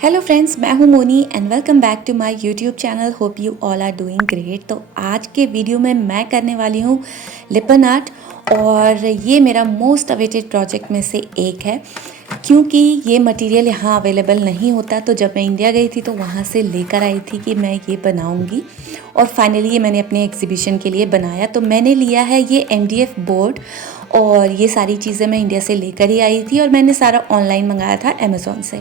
Hello friends, मैं हूं Moni and welcome back to my YouTube channel. Hope you all are doing great. तो आज के वीडियो में मैं करने वाली हूं लिपन आर्ट और ये मेरा मोस्ट अवेटेड प्रोजेक्ट में से एक है क्योंकि ये मटेरियल यहाँ अवेलेबल नहीं होता। तो जब मैं इंडिया गई थी तो वहाँ से लेकर आई थी कि मैं ये बनाऊँगी और फाइनली ये मैंने अपने एग्जीबिशन के लिए बनाया। तो मैंने लिया है ये MDF बोर्ड और ये सारी चीज़ें मैं इंडिया से लेकर ही आई थी और मैंने सारा ऑनलाइन मंगाया था अमेज़ॉन से।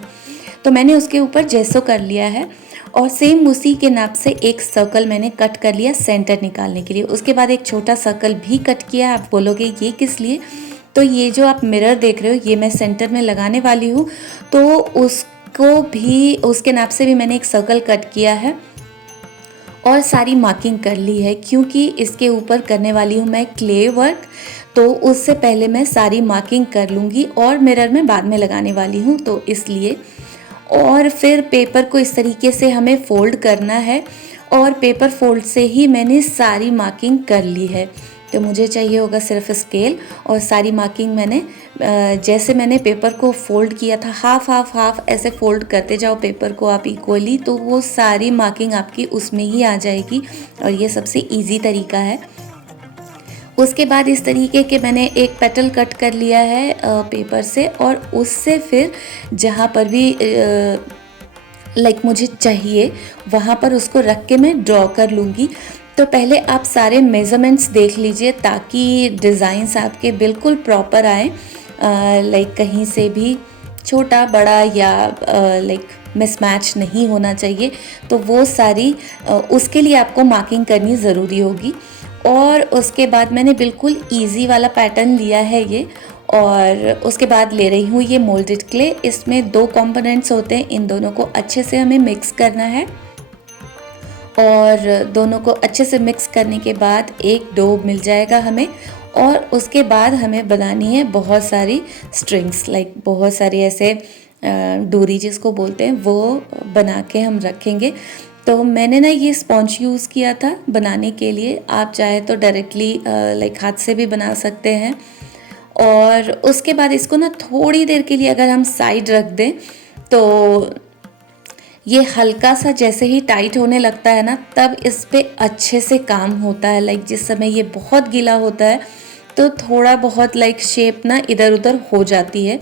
तो मैंने उसके ऊपर जेसो कर लिया है और सेम उसी के नाप से एक सर्कल मैंने कट कर लिया सेंटर निकालने के लिए। उसके बाद एक छोटा सर्कल भी कट किया। आप बोलोगे ये किस लिए? तो ये जो आप मिरर देख रहे हो ये मैं सेंटर में लगाने वाली हूँ, तो उसको भी उसके नाप से भी मैंने एक सर्कल कट किया है और सारी मार्किंग कर ली है क्योंकि इसके ऊपर करने वाली हूँ मैं क्ले वर्क। तो उससे पहले मैं सारी मार्किंग कर लूँगी और मिरर में बाद में लगाने वाली हूँ, तो इसलिए। और फिर पेपर को इस तरीके से हमें फोल्ड करना है और पेपर फोल्ड से ही मैंने सारी मार्किंग कर ली है। तो मुझे चाहिए होगा सिर्फ स्केल और सारी मार्किंग मैंने जैसे मैंने पेपर को फोल्ड किया था हाफ हाफ हाफ ऐसे फोल्ड करते जाओ पेपर को आप इक्वली, तो वो सारी मार्किंग आपकी उसमें ही आ जाएगी और ये सबसे इजी तरीका है। उसके बाद इस तरीके के मैंने एक पेटल कट कर लिया है पेपर से और उससे फिर जहाँ पर भी मुझे चाहिए वहाँ पर उसको रख के मैं ड्रॉ कर लूँगी। तो पहले आप सारे मेज़रमेंट्स देख लीजिए ताकि डिज़ाइंस आपके बिल्कुल प्रॉपर आए। कहीं से भी छोटा बड़ा या मिसमैच नहीं होना चाहिए। तो वो सारी उसके लिए आपको मार्किंग करनी ज़रूरी होगी। और उसके बाद मैंने बिल्कुल इजी वाला पैटर्न लिया है ये, और उसके बाद ले रही हूँ ये मोल्डेड क्ले। इसमें 2 कंपोनेंट्स होते हैं, इन दोनों को अच्छे से हमें मिक्स करना है और दोनों को अच्छे से मिक्स करने के बाद एक डो मिल जाएगा हमें। और उसके बाद हमें बनानी है बहुत सारी स्ट्रिंग्स, बहुत सारी ऐसे डोरी जिसको बोलते हैं वो बना के हम रखेंगे। तो मैंने ना ये स्पॉन्ज यूज़ किया था बनाने के लिए। आप चाहे तो डायरेक्टली हाथ से भी बना सकते हैं। और उसके बाद इसको ना थोड़ी देर के लिए अगर हम साइड रख दें तो ये हल्का सा जैसे ही टाइट होने लगता है ना तब इस पे अच्छे से काम होता है। जिस समय ये बहुत गीला होता है तो थोड़ा बहुत शेप ना इधर उधर हो जाती है।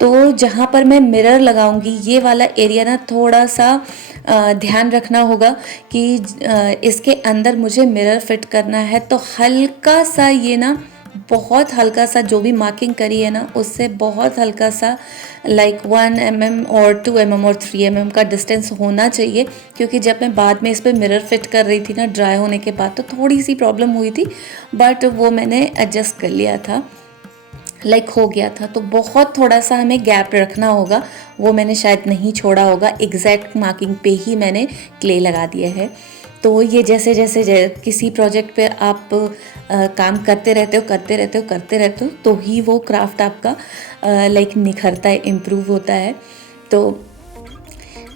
तो जहाँ पर मैं मिरर लगाऊंगी ये वाला एरिया ना थोड़ा सा ध्यान रखना होगा कि इसके अंदर मुझे मिरर फिट करना है। तो हल्का सा ये ना बहुत हल्का सा जो भी मार्किंग करी है ना उससे बहुत हल्का सा 1 mm और 2 mm और 3 mm का डिस्टेंस होना चाहिए। क्योंकि जब मैं बाद में इस पर मिरर फिट कर रही थी ना ड्राई होने के बाद तो थोड़ी सी प्रॉब्लम हुई थी, बट वो मैंने एडजस्ट कर लिया था, हो गया था। तो बहुत थोड़ा सा हमें गैप रखना होगा, वो मैंने शायद नहीं छोड़ा होगा। एग्जैक्ट मार्किंग पे ही मैंने क्ले लगा दिया है। तो ये जैसे जैसे किसी प्रोजेक्ट पे आप काम करते रहते हो तो ही वो क्राफ्ट आपका निखरता है, इम्प्रूव होता है। तो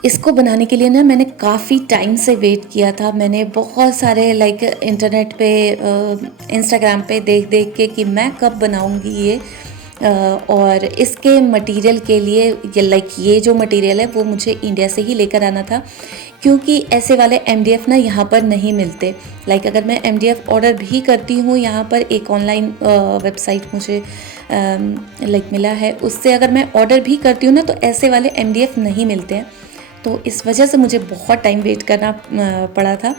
इसको बनाने के लिए ना मैंने काफ़ी टाइम से वेट किया था। मैंने बहुत सारे इंटरनेट पे इंस्टाग्राम पे देख देख के कि मैं कब बनाऊंगी ये। और इसके मटेरियल के लिए ये जो मटेरियल है वो मुझे इंडिया से ही लेकर आना था क्योंकि ऐसे वाले MDF ना यहाँ पर नहीं मिलते। अगर मैं MDF ऑर्डर भी करती हूँ यहाँ पर एक ऑनलाइन वेबसाइट मुझे मिला है, उससे अगर मैं ऑर्डर भी करती हूँ ना तो ऐसे वाले MDF नहीं मिलते हैं। तो इस वजह से मुझे बहुत टाइम वेट करना पड़ा था।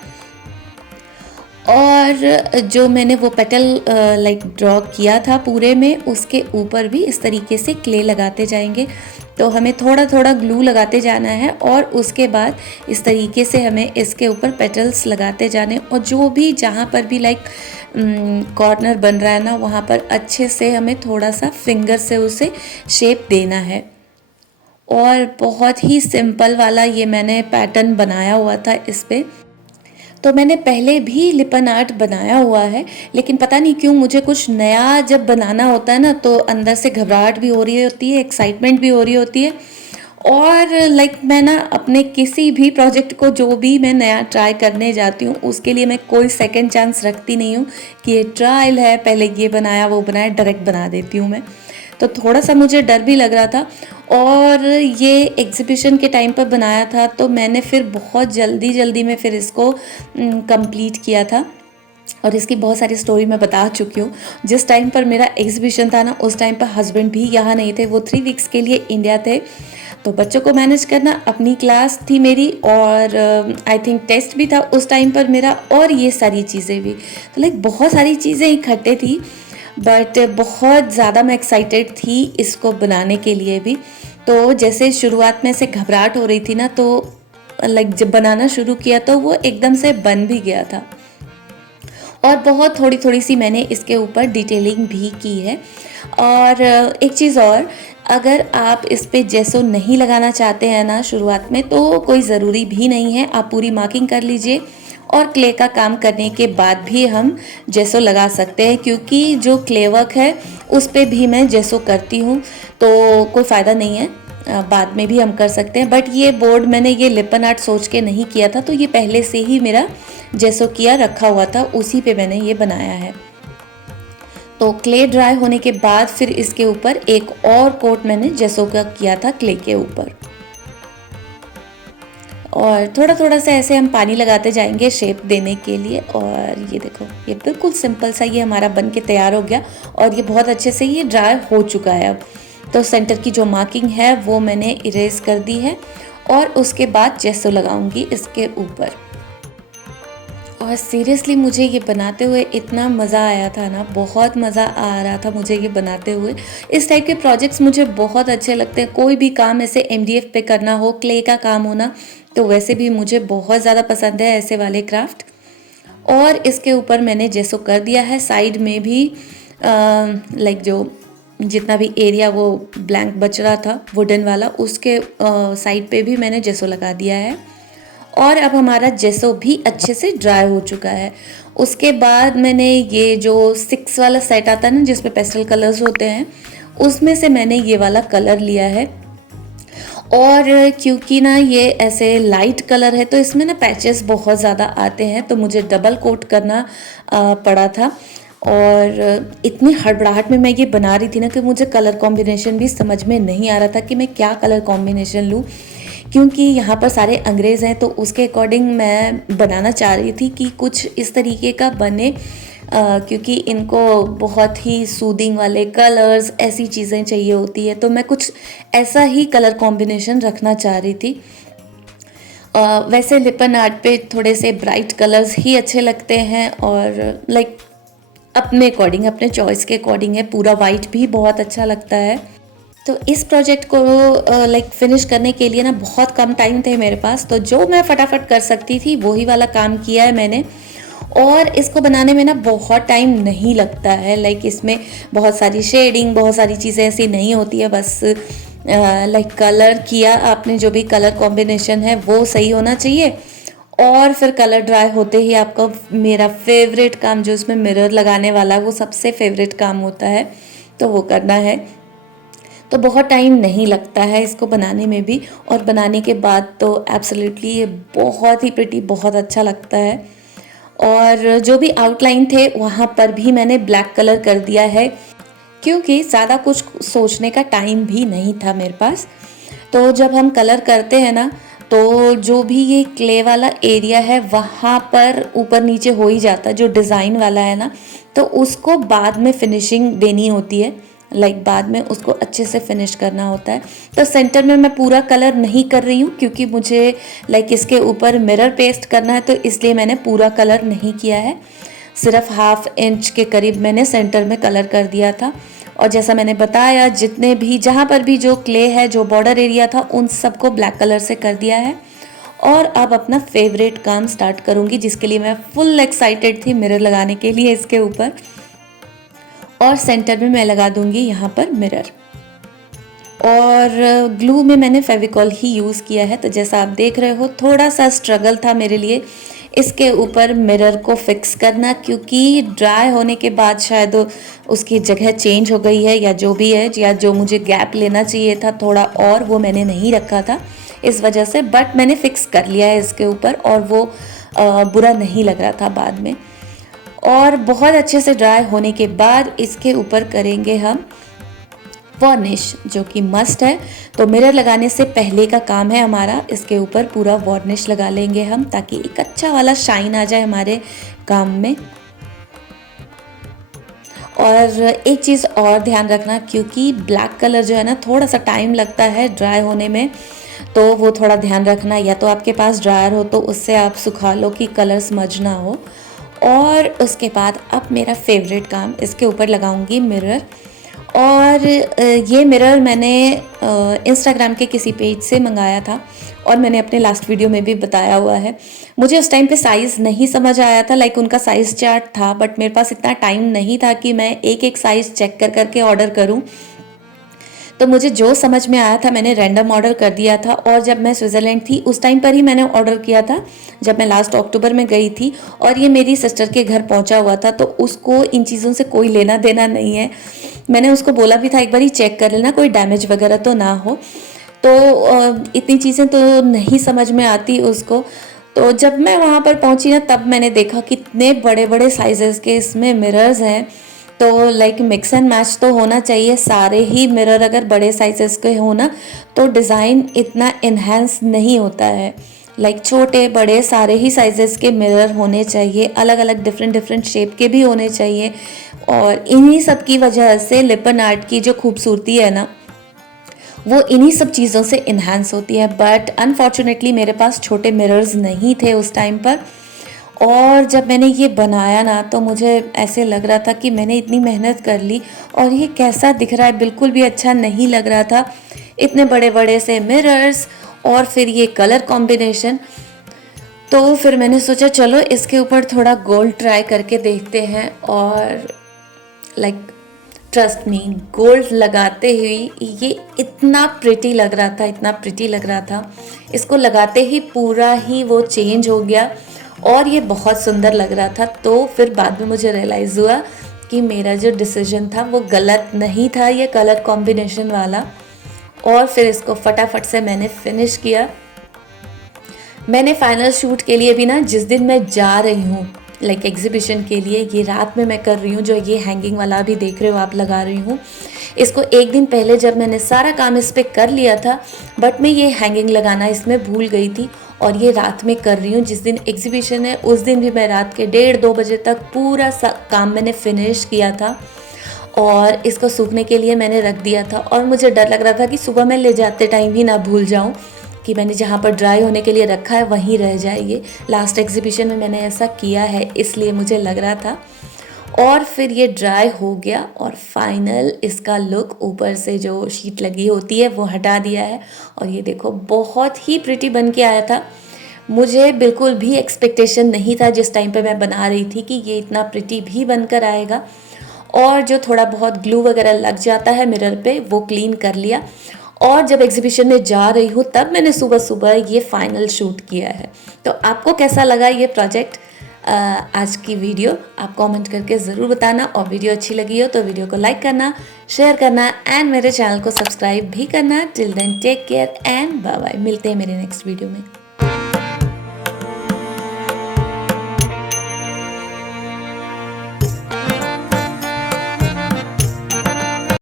और जो मैंने वो पेटल ड्रॉ किया था पूरे में उसके ऊपर भी इस तरीके से क्ले लगाते जाएंगे। तो हमें थोड़ा थोड़ा ग्लू लगाते जाना है और उसके बाद इस तरीके से हमें इसके ऊपर पेटल्स लगाते जाने और जो भी जहाँ पर भी कॉर्नर बन रहा है ना वहाँ पर अच्छे से हमें थोड़ा सा फिंगर से उसे शेप देना है। और बहुत ही सिंपल वाला ये मैंने पैटर्न बनाया हुआ था इस पे। तो मैंने पहले भी लिपन आर्ट बनाया हुआ है, लेकिन पता नहीं क्यों मुझे कुछ नया जब बनाना होता है ना तो अंदर से घबराहट भी हो रही होती है, एक्साइटमेंट भी हो रही होती है। और मैं ना अपने किसी भी प्रोजेक्ट को जो भी मैं नया ट्राई करने जाती हूँ उसके लिए मैं कोई सेकंड चांस रखती नहीं हूँ कि ये ट्रायल है, पहले ये बनाया वो बनाया, डायरेक्ट बना देती हूँ मैं। तो थोड़ा सा मुझे डर भी लग रहा था। और ये एग्ज़िबिशन के टाइम पर बनाया था, तो मैंने फिर बहुत जल्दी जल्दी में फिर इसको कंप्लीट किया था। और इसकी बहुत सारी स्टोरी मैं बता चुकी हूँ। जिस टाइम पर मेरा एग्जीबिशन था ना, उस टाइम पर हस्बैंड भी यहाँ नहीं थे, वो 3 वीक्स के लिए इंडिया थे। तो बच्चों को मैनेज करना, अपनी क्लास थी मेरी, और आई थिंक टेस्ट भी था उस टाइम पर मेरा, और ये सारी चीज़ें भी, तो लाइक बहुत सारी चीज़ें इकट्ठे थी। बट बहुत ज़्यादा मैं एक्साइटेड थी इसको बनाने के लिए भी। तो जैसे शुरुआत में से घबराहट हो रही थी ना, तो लाइक जब बनाना शुरू किया तो वो एकदम से बन भी गया था। और बहुत थोड़ी थोड़ी सी मैंने इसके ऊपर डिटेलिंग भी की है। और एक चीज़ और, अगर आप इस पे जेसो नहीं लगाना चाहते हैं ना शुरुआत में, तो कोई ज़रूरी भी नहीं है, आप पूरी मार्किंग कर लीजिए और क्ले का काम करने के बाद भी हम जेसो लगा सकते हैं, क्योंकि जो क्ले वर्क है उस पे भी मैं जेसो करती हूँ, तो कोई फ़ायदा नहीं है, बाद में भी हम कर सकते हैं। बट ये बोर्ड मैंने ये लिपन आर्ट सोच के नहीं किया था, तो ये पहले से ही मेरा जेसो किया रखा हुआ था, उसी पे मैंने ये बनाया है। तो क्ले ड्राई होने के बाद फिर इसके ऊपर एक और कोट मैंने जेसो का किया था क्ले के ऊपर। और थोड़ा थोड़ा सा ऐसे हम पानी लगाते जाएंगे शेप देने के लिए। और ये देखो, ये बिल्कुल सिंपल सा ये हमारा बन के तैयार हो गया, और ये बहुत अच्छे से ये ड्राई हो चुका है अब। तो सेंटर की जो मार्किंग है वो मैंने इरेज कर दी है, और उसके बाद जेसो लगाऊंगी इसके ऊपर। और सीरियसली मुझे ये बनाते हुए इतना मज़ा आया था ना, बहुत मज़ा आ रहा था मुझे ये बनाते हुए। इस टाइप के प्रोजेक्ट्स मुझे बहुत अच्छे लगते हैं। कोई भी काम ऐसे MDF पे करना हो, क्ले का काम होना, तो वैसे भी मुझे बहुत ज़्यादा पसंद है ऐसे वाले क्राफ्ट। और इसके ऊपर मैंने जेसो कर दिया है, साइड में भी लाइक जो जितना भी एरिया वो ब्लैंक बच रहा था वुडन वाला, उसके साइड पे भी मैंने जेसो लगा दिया है। और अब हमारा जेसो भी अच्छे से ड्राई हो चुका है। उसके बाद मैंने ये जो 6 वाला सेट आता है ना, जिसमें पेस्टल कलर्स होते हैं, उसमें से मैंने ये वाला कलर लिया है। और क्योंकि ना ये ऐसे लाइट कलर है, तो इसमें ना पैचेस बहुत ज़्यादा आते हैं, तो मुझे डबल कोट करना पड़ा था। और इतनी हड़बड़ाहट में मैं ये बना रही थी ना, कि मुझे कलर कॉम्बिनेशन भी समझ में नहीं आ रहा था कि मैं क्या कलर कॉम्बिनेशन लूँ, क्योंकि यहाँ पर सारे अंग्रेज़ हैं, तो उसके अकॉर्डिंग मैं बनाना चाह रही थी कि कुछ इस तरीके का बने, क्योंकि इनको बहुत ही सूदिंग वाले कलर्स, ऐसी चीज़ें चाहिए होती है, तो मैं कुछ ऐसा ही कलर कॉम्बिनेशन रखना चाह रही थी। वैसे लिपन आर्ट पे थोड़े से ब्राइट कलर्स ही अच्छे लगते हैं, और लाइक अपने अकॉर्डिंग, अपने चॉइस के अकॉर्डिंग है। पूरा वाइट भी बहुत अच्छा लगता है। तो इस प्रोजेक्ट को लाइक फिनिश करने के लिए ना बहुत कम टाइम थे मेरे पास, तो जो मैं फटाफट कर सकती थी वही वाला काम किया है मैंने। और इसको बनाने में ना बहुत टाइम नहीं लगता है, लाइक इसमें बहुत सारी शेडिंग, बहुत सारी चीज़ें ऐसी नहीं होती है, बस लाइक कलर किया आपने, जो भी कलर कॉम्बिनेशन है वो सही होना चाहिए। और फिर कलर ड्राई होते ही आपका मेरा फेवरेट काम, जो इसमें मिरर लगाने वाला है, वो सबसे फेवरेट काम होता है, तो वो करना है। तो बहुत टाइम नहीं लगता है इसको बनाने में भी, और बनाने के बाद तो एब्सोल्युटली ये बहुत ही प्रिटी, बहुत अच्छा लगता है। और जो भी आउटलाइन थे वहाँ पर भी मैंने ब्लैक कलर कर दिया है, क्योंकि ज़्यादा कुछ सोचने का टाइम भी नहीं था मेरे पास। तो जब हम कलर करते हैं ना, तो जो भी ये क्ले वाला एरिया है वहाँ पर ऊपर नीचे हो ही जाता है, जो डिज़ाइन वाला है ना, तो उसको बाद में फिनिशिंग देनी होती है, लाइक बाद में उसको अच्छे से फिनिश करना होता है। तो सेंटर में मैं पूरा कलर नहीं कर रही हूँ, क्योंकि मुझे लाइक इसके ऊपर मिरर पेस्ट करना है, तो इसलिए मैंने पूरा कलर नहीं किया है। सिर्फ 1/2 इंच के करीब मैंने सेंटर में कलर कर दिया था। और जैसा मैंने बताया, जितने भी जहाँ पर भी जो क्ले है, जो बॉर्डर एरिया था, उन सबको ब्लैक कलर से कर दिया है। और अब अपना फेवरेट काम स्टार्ट करूँगी, जिसके लिए मैं फुल एक्साइटेड थी मिरर लगाने के लिए इसके ऊपर। और सेंटर में मैं लगा दूंगी यहाँ पर मिरर। और ग्लू में मैंने फेविकॉल ही यूज़ किया है, तो जैसा आप देख रहे हो, थोड़ा सा स्ट्रगल था मेरे लिए इसके ऊपर मिरर को फिक्स करना, क्योंकि ड्राई होने के बाद शायद उसकी जगह चेंज हो गई है, या जो भी है, या जो मुझे गैप लेना चाहिए था थोड़ा और, वो मैंने नहीं रखा था इस वजह से। बट मैंने फिक्स कर लिया है इसके ऊपर, और वो बुरा नहीं लग रहा था बाद में। और बहुत अच्छे से ड्राई होने के बाद इसके ऊपर करेंगे हम वार्निश जो कि मस्ट है। तो मिरर लगाने से पहले का काम है हमारा, इसके ऊपर पूरा वार्निश लगा लेंगे हम, ताकि एक अच्छा वाला शाइन आ जाए हमारे काम में। और एक चीज़ और ध्यान रखना, क्योंकि ब्लैक कलर जो है ना थोड़ा सा टाइम लगता है ड्राई होने में, तो वो थोड़ा ध्यान रखना। या तो आपके पास ड्रायर हो तो उससे आप सुखा लो कि कलर स्मज ना हो। और उसके बाद अब मेरा फेवरेट काम, इसके ऊपर लगाऊंगी मिरर। और ये मिरर मैंने इंस्टाग्राम के किसी पेज से मंगाया था, और मैंने अपने लास्ट वीडियो में भी बताया हुआ है। मुझे उस टाइम पे साइज़ नहीं समझ आया था, लाइक उनका साइज़ चार्ट था, बट मेरे पास इतना टाइम नहीं था कि मैं एक एक साइज़ चेक कर करके ऑर्डर करूं। तो मुझे जो समझ में आया था मैंने रैंडम ऑर्डर कर दिया था। और जब मैं स्विट्ज़रलैंड थी उस टाइम पर ही मैंने ऑर्डर किया था, जब मैं लास्ट अक्टूबर में गई थी। और ये मेरी सिस्टर के घर पहुंचा हुआ था, तो उसको इन चीज़ों से कोई लेना देना नहीं है। मैंने उसको बोला भी था एक बार ही चेक कर लेना, कोई डैमेज वगैरह तो ना हो। तो इतनी चीज़ें तो नहीं समझ में आती उसको। तो जब मैं वहाँ पर पहुँची ना, तब मैंने देखा कितने बड़े बड़े साइजेस के इसमें मिरर्स हैं। तो लाइक मिक्स एंड मैच तो होना चाहिए, सारे ही मिरर अगर बड़े साइजेस के हो ना, तो डिज़ाइन इतना इन्हेंस नहीं होता है। लाइक छोटे बड़े सारे ही साइजेस के मिरर होने चाहिए, अलग अलग डिफरेंट डिफरेंट शेप के भी होने चाहिए। और इन्हीं सब की वजह से लिपन आर्ट की जो खूबसूरती है ना, वो इन्हीं सब चीज़ों से इन्हांस होती है। बट अनफॉर्चुनेटली मेरे पास छोटे मिरर्स नहीं थे उस टाइम पर। और जब मैंने ये बनाया ना, तो मुझे ऐसे लग रहा था कि मैंने इतनी मेहनत कर ली और ये कैसा दिख रहा है, बिल्कुल भी अच्छा नहीं लग रहा था। इतने बड़े बड़े से मिरर्स और फिर ये कलर कॉम्बिनेशन। तो फिर मैंने सोचा चलो इसके ऊपर थोड़ा गोल्ड ट्राई करके देखते हैं। और लाइक ट्रस्ट मी, गोल्ड लगाते हुई ये इतना प्रिटी लग रहा था, इतना प्रिटी लग रहा था। इसको लगाते ही पूरा ही वो चेंज हो गया और ये बहुत सुंदर लग रहा था। तो फिर बाद में मुझे रियलाइज़ हुआ कि मेरा जो डिसीजन था वो गलत नहीं था, ये कलर कॉम्बिनेशन वाला। और फिर इसको फटाफट से मैंने फिनिश किया। मैंने फाइनल शूट के लिए भी ना, जिस दिन मैं जा रही हूँ लाइक एग्जीबिशन के लिए, ये रात में मैं कर रही हूँ, जो ये हैंगिंग वाला भी देख रहे हो आप लगा रही हूँ, इसको एक दिन पहले जब मैंने सारा काम इस पर कर लिया था, बट मैं ये हैंगिंग लगाना इसमें भूल गई थी। और ये रात में कर रही हूँ, जिस दिन एग्जीबिशन है उस दिन भी मैं रात के 1:30-2 बजे तक पूरा काम मैंने फिनिश किया था। और इसको सूखने के लिए मैंने रख दिया था, और मुझे डर लग रहा था कि सुबह मैं ले जाते टाइम ही ना भूल जाऊँ कि मैंने जहाँ पर ड्राई होने के लिए रखा है वहीं रह जाए। ये लास्ट एग्जीबिशन में मैंने ऐसा किया है, इसलिए मुझे लग रहा था। और फिर ये ड्राई हो गया और फाइनल इसका लुक, ऊपर से जो शीट लगी होती है वो हटा दिया है। और ये देखो बहुत ही प्रिटी बन के आया था। मुझे बिल्कुल भी एक्सपेक्टेशन नहीं था जिस टाइम पे मैं बना रही थी कि ये इतना प्रिटी भी बनकर आएगा। और जो थोड़ा बहुत ग्लू वगैरह लग जाता है मिरर पे, वो क्लीन कर लिया। और जब एग्जीबिशन में जा रही हूँ तब मैंने सुबह सुबह ये फाइनल शूट किया है। तो आपको कैसा लगा ये प्रोजेक्ट, आज की वीडियो आप कमेंट करके ज़रूर बताना। और वीडियो अच्छी लगी हो तो वीडियो को लाइक करना, शेयर करना एंड मेरे चैनल को सब्सक्राइब भी करना। Till then take care and bye bye. मिलते हैं मेरे नेक्स्ट वीडियो में।